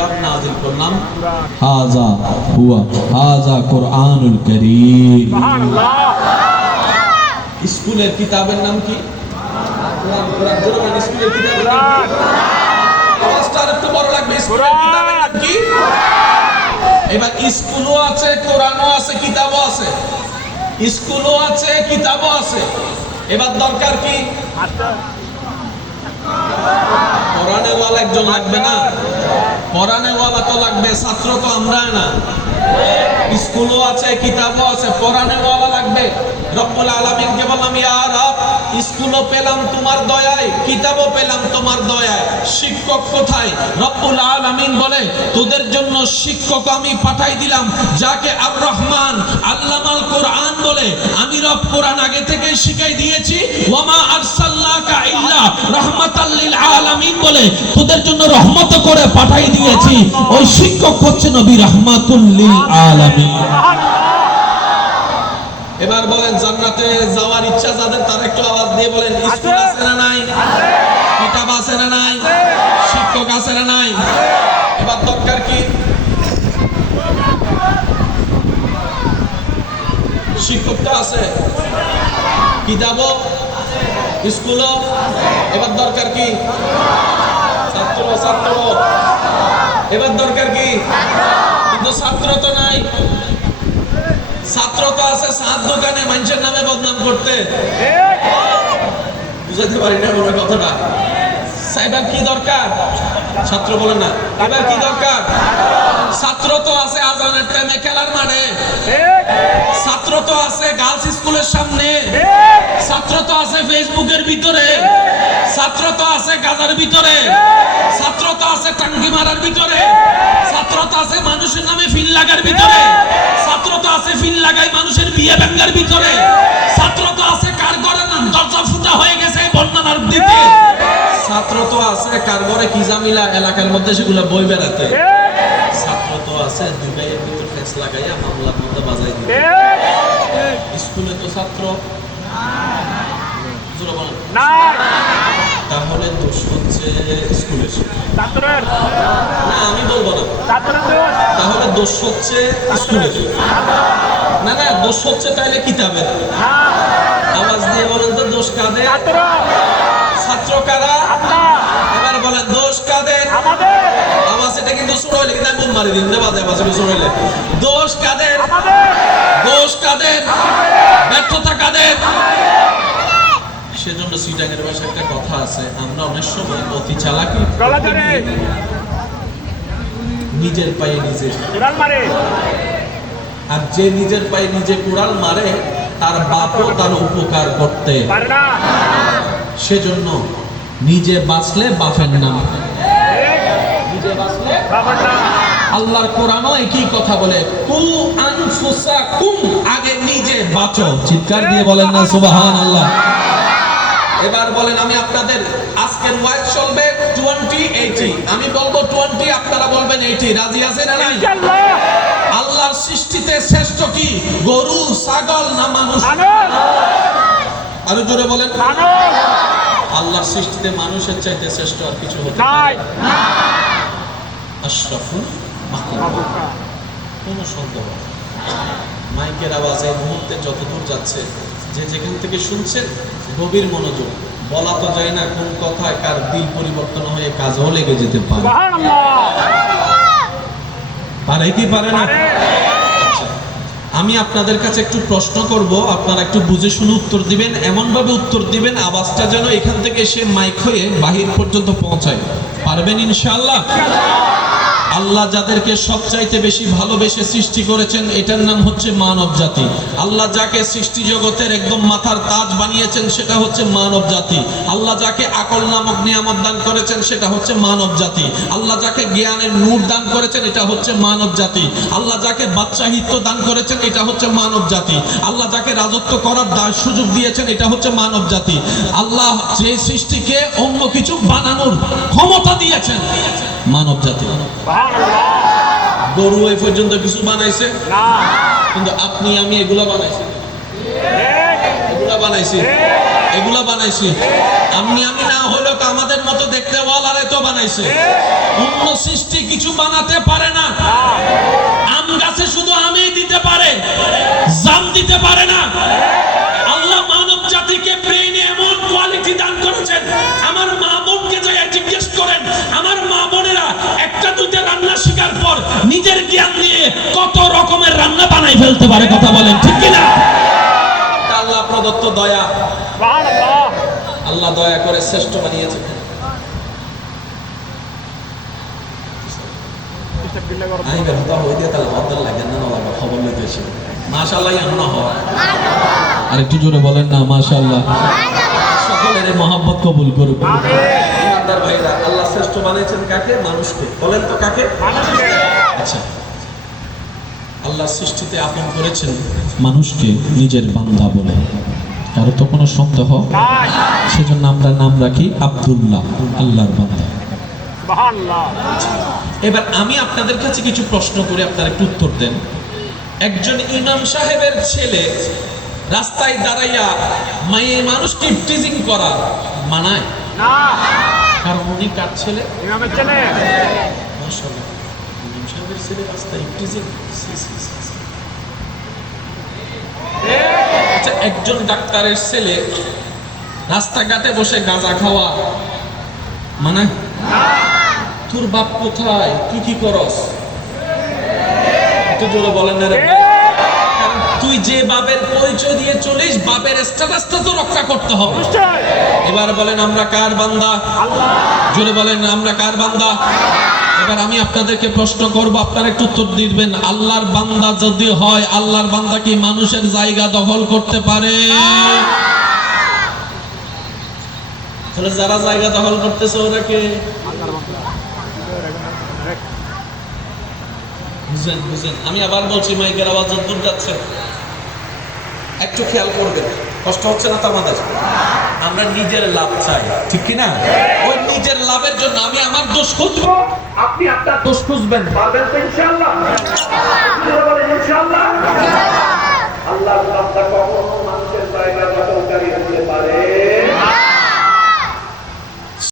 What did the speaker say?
কিতাব নাযিল করলাম হাযা হুয়া হাযা কুরআনুল কারীম। সুবহানাল্লাহ। স্কুলের কিতাবের নাম কি? কোরআন। কোরআন জোরে বলেন, স্কুলের কিতাবের নাম কি? আওয়াজটা একটু বড় লাগবে। স্কুলের কিতাবের নাম কি? এবার স্কুলও আছে, কোরআনও আছে, কিতাবও আছে। স্কুলও আছে, কিতাবও আছে। এবার দরকার কি? পড়ানে ওয়ালা একজন লাগবে না? পড়ানে ওয়ালা তো লাগবে, ছাত্র তো আমরা না। স্কুলও আছে, কিতাবও আছে, পড়ানে ওয়ালা লাগবে। রব্বুল আলামিনকে বললাম, ইয়া রব, স্কুলও পেলাম তোমার দয়ায়, কিতাবও পেলাম তোমার দয়ায়, শিক্ষক কোথায়? রব্বুল আলামিন বলে, তোদের জন্য শিক্ষক আমি পাঠাই দিলাম, যাকে আর রহমান আল্লামাল কোরআন বলে। আমি রব কোরআন আগে থেকে শিখাই দিয়েছি। ওয়ামা আরসালনাকা ইল্লা রাহমাতাল লিল আলামিন বলে তোদের জন্য রহমত করে পাঠাই দিয়েছি। ওই শিক্ষক হচ্ছে নবী রাহমাতুল লিল আলামিন। এবার বলেন, জান্নাতে যাওয়ার ইচ্ছা যাদের, তারা একটু আওয়াজ দিয়ে বলেন, স্কুল আছে না নাই? কিতাব আছে না নাই? শিক্ষক আছে না নাই? এবার দরকার কি? শিক্ষকটা আছে, কিতাবও, স্কুলও। এবার দরকার কি? ছাত্র। ছাত্র। এবার দরকার কি? কিন্তু ছাত্র তো নাই। ছাত্র তো আছে সাত দোকানে মানুষের নামে বদনাম করতে। বুঝাতে পারি না মনে কথাটা। এবার কি দরকার? ছাত্র বলে না, এবার কি দরকার? ছাত্র তো আছে আজানের টাইমে খেলার মাঠে। ছাত্র তো আছে গার্লস স্কুলের সামনে। ছাত্র তো আছে ফেসবুকের ভিতরে। ছাত্র তো আছে গাজার ভিতরে। ছাত্র তো আছে টাঙ্গি মারার ভিতরে। ছাত্র তো আছে মানুষের নামে ফিল লাগার ভিতরে। ছাত্র তো আছে ফিল লাগাই মানুষের বিয়ে ভাঙার ভিতরে। ছাত্র তো আছে কার ঘরে দরজা ফুটা হয়ে গেছে বন্যার দিতে। ছাত্র তো আছে কার ঘরে কি জামিলা এলাকার মধ্যে সেগুলো বই বেড়াতে। ছাত্র তো আছে দুবাইয়ের ভিতর ফেস লাগাইয়া মামলার মধ্যে বাজাই দিতে। স্কুলে তো ছাত্র তাহলে দোষ হচ্ছে স্কুলের না, আমি বলবো না। তাহলে দোষ হচ্ছে স্কুলের না, না দোষ হচ্ছে তাহলে কিতাবের। আওয়াজ দিয়ে বলেন তো, দোষ কাদের? ছাত্র কারা? এবার বলেন, দোষ কাদের? আওয়াজ এটা কিন্তু শুরু হইলে কিন্তু আমি মারি দিন বাজে বাজে শুরু হইলে। দোষ কাদের? দোষ কাদের? ব্যর্থতা কাদের? সেজন্য সিটাঙের ভাষায় একটা কথা আছে, আমরা অনেক সময় অতি চালাকি নিজের পায়ে নিজে কুড়াল মারে। আর যে নিজের পায়ে নিজে কুড়াল মারে তার বাপও তার উপকার করতে পারে না। সেজন্য নিজে বাঁচলে বাপের নাম, নিজে বাঁচলে বাপের নাম। আল্লাহর কোরআনও একই কথা বলে, কু আনফুসাকুম, আগে নিজে বাঁচো। চিৎকার দিয়ে বলেন না সুবহানাল্লাহ। এবার বলেন, আমি আপনাদের আজকের ওয়াজ চলবে 20-80, আমি বলবো 20, আপনারা বলবেন 80। রাজি আছেন না নাই? আল্লাহর সৃষ্টিতে শ্রেষ্ঠ কি, গরু, ছাগল না মানুষ? আরো জোরে বলেন। আল্লাহর সৃষ্টিতে মানুষের চাইতে শ্রেষ্ঠ আর কিছু হতে পারে না। আশরাফুল মাখলুক, কোনো সন্দেহ। মাইকের আওয়াজ এই মুহূর্তে যতদূর যাচ্ছে, যে যেখান থেকে শুনছেন গভীর মনোযোগ। বলা তো যায় না কোন কথায় কার দিল পরিবর্তন হয়ে কাজও লেগে যেতে পারে। পারে কি পারে না? আচ্ছা, আমি আপনাদের কাছে একটু প্রশ্ন করব, আপনারা একটু বুঝে শুনে উত্তর দিবেন। এমন ভাবে উত্তর দিবেন আওয়াজটা যেন এখান থেকে এসে মাইক হয়ে বাহির পর্যন্ত পৌঁছায়। পারবেন ইনশাআল্লাহ? আল্লাহ যাদেরকে সবচাইতে বেশি ভালোবেসে সৃষ্টি করেছেন, এটার নাম হচ্ছে মানব জাতি। আল্লাহ যাকে সৃষ্টি জগতের একদম মাথার তাজ বানিয়েছেন, সেটা হচ্ছে মানব জাতি। আল্লাহ যাকে আকল নামক নিয়ামত দান করেছেন, সেটা হচ্ছে মানব জাতি। আল্লাহ যাকে জ্ঞানের নূর দান করেছেন, এটা হচ্ছে মানব জাতি। আল্লাহ যাকে বাদশাহিত্ব দান করেছেন, এটা হচ্ছে মানব জাতি। আল্লাহ যাকে রাজত্ব করার সুযোগ দিয়েছেন, এটা হচ্ছে মানব জাতি। আল্লাহ যে সৃষ্টিকে অন্য কিছু বানানোর ক্ষমতা দিয়েছেন, মানব জাতি। গরু এই পর্যন্ত কিছু বানাইছে না, কিন্তু আপনি আমি এগুলা বানাইছি, এগুলা বানাইছি, এগুলা বানাইছি। আপনি আমি না হলেও তো আমাদের মতো তো দেখতে ওয়ালারে তো বানাইছে, অন্য সৃষ্টি কিছু বানাতে পারে না। আম গাছে শুধু আমই দিতে পারে, জাম দিতে পারে না। আল্লাহ মানব জাতিকে ব্রেইনে এমন কোয়ালিটি দান করেছেন, আমার মা বোনকে যাইয়া জিজ্ঞেস করেন, আমার মা বোনেরা একটা দুইটা রান্না শিকার পর নিজের জ্ঞান দিয়ে কত রকমের রান্না বানাই ফেলতে পারে, কথা বলেন ঠিক কিনা? আল্লাহ প্রদত্ত দয়া, আল্লাহ দয়া করে শ্রেষ্ঠ বানিয়েছেন। আরেকটু জোরে বলেন না মাশাআল্লাহ। সকলের মহব্বত কবুল করুন। ইমানদার ভাইরা, আল্লাহ শ্রেষ্ঠ বানিয়েছেন কাকে? মানুষকে। বলেন তো কাকে? আচ্ছা, আল্লাহ সৃষ্টিতে আপন করেছেন মানুষকে নিজের বান্দা বলে, কারো তো কোনো সন্দেহ, সেজন্য আমরা নাম রাখি আব্দুল্লাহ, আল্লাহর বান্দা। এবার আমি আপনাদের কাছে কিছু প্রশ্ন করে আপনারা একটু উত্তর দেন। একজন ইমাম সাহেবের ছেলে রাস্তায় দাঁড়াইয়া মায়ে মানুষকে টিজিং করা মানায় না? কারণ উনি কার ছেলে? ইমামের ছেলে। মাশাআল্লাহ, ইমাম সাহেবের ছেলে রাস্তায় টিজিং। আচ্ছা, একজন ডাক্তারের ছেলে রাস্তাঘাটে বসে গাঁজা খাওয়া মানে? তোর বাপ কোথায়, তুই কি করস? একটু জোরে বলেন না রে। তুই যে বাপের পরিচয় দিয়ে চলিস, বাপের স্ট্যাটাসটা তো রক্ষা করতে হবে। এবার বলেন আমরা কার বান্দা? জোরে বলেন আমরা কার বান্দা? এবার আমি আপনাদেরকে প্রশ্ন করব, আপনারা একটু উত্তর দিবেন। আল্লাহর বান্দা যদি হয়, আল্লাহর বান্দা কি মানুষের জায়গা দখল করতে পারে? তাহলে যারা জায়গা দখল করতেছে ওরা কে? বুঝেন বুঝেন। আমি আবার বলছি, মাইকের আওয়াজ যতদূর যাচ্ছে একটু খেয়াল করবেন। কষ্ট হচ্ছে না তো আমাদের? আমরা নিজের লাভ চাই, ঠিক কি না? ওই নিজের লাভের জন্য আমি আমার দোষ খুঁজবো, আপনি আপনার দোষ খুঁজবেন। পারবেন তো ইনশাআল্লাহ? ইনশাআল্লাহ।